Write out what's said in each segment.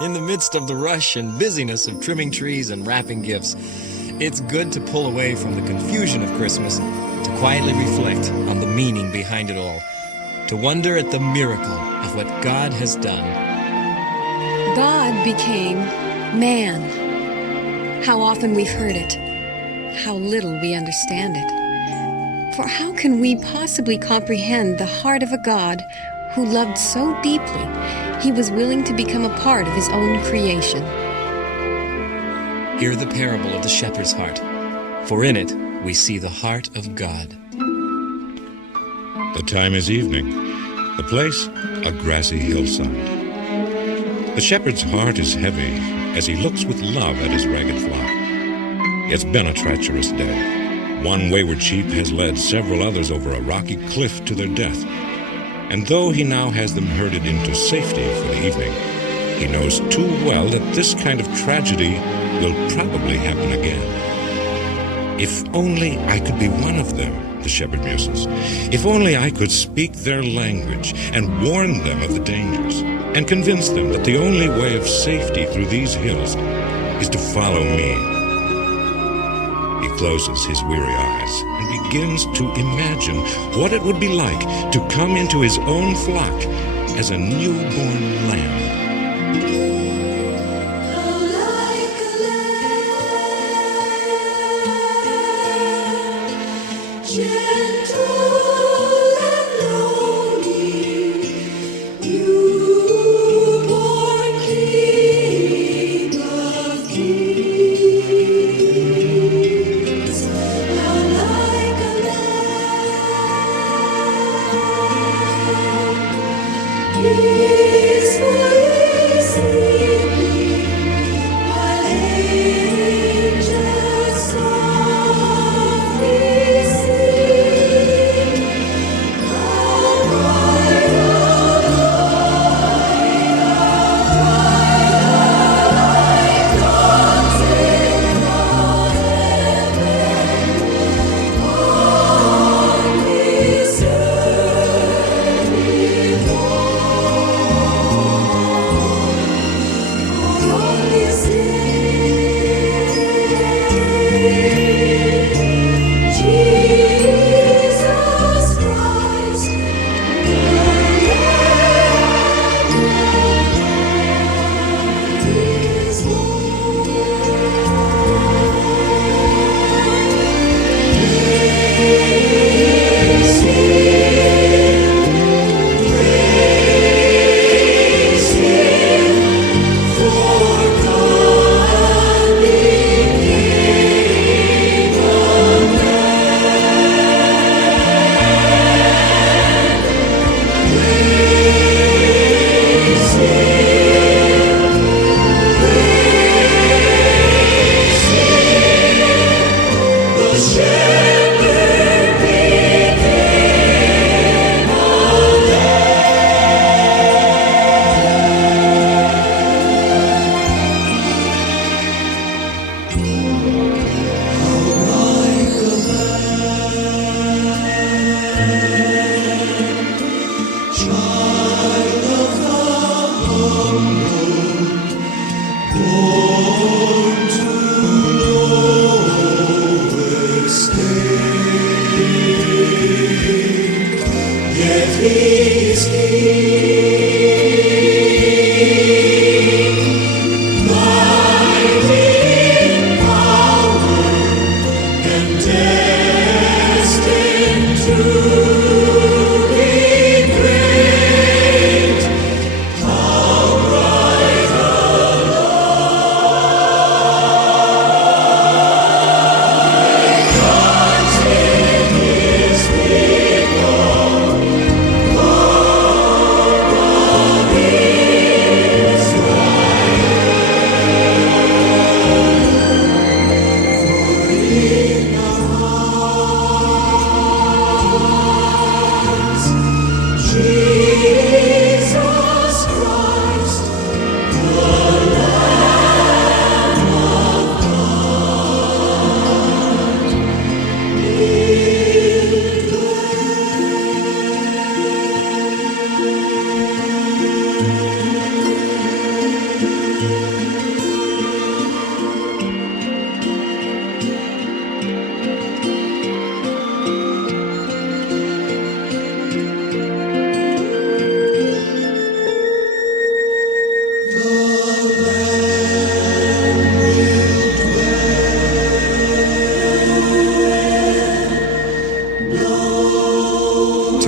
In the midst of the rush and busyness of trimming trees and wrapping gifts, it's good to pull away from the confusion of Christmas, to quietly reflect on the meaning behind it all, to wonder at the miracle of what God has done. God became man. How often we've heard it, how little we understand it. For how can we possibly comprehend the heart of a God who loved so deeply, he was willing to become a part of his own creation? Hear the parable of the shepherd's heart, for in it we see the heart of God. The time is evening. The place, a grassy hillside. The shepherd's heart is heavy as he looks with love at his ragged flock. It's been a treacherous day. One wayward sheep has led several others over a rocky cliff to their death. And though he now has them herded into safety for the evening, he knows too well that this kind of tragedy will probably happen again. If only I could be one of them, the shepherd muses. If only I could speak their language and warn them of the dangers, and convince them that the only way of safety through these hills is to follow me. He closes his weary eyes and begins to imagine what it would be like to come into his own flock as a newborn lamb. Peaceful.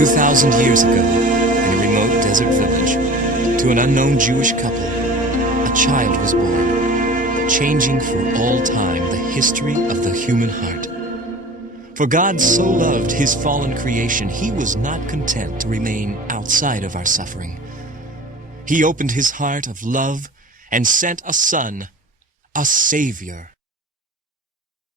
2,000 years ago, in a remote desert village, to an unknown Jewish couple, a child was born, changing for all time the history of the human heart. For God so loved his fallen creation, he was not content to remain outside of our suffering. He opened his heart of love and sent a Son, a Savior,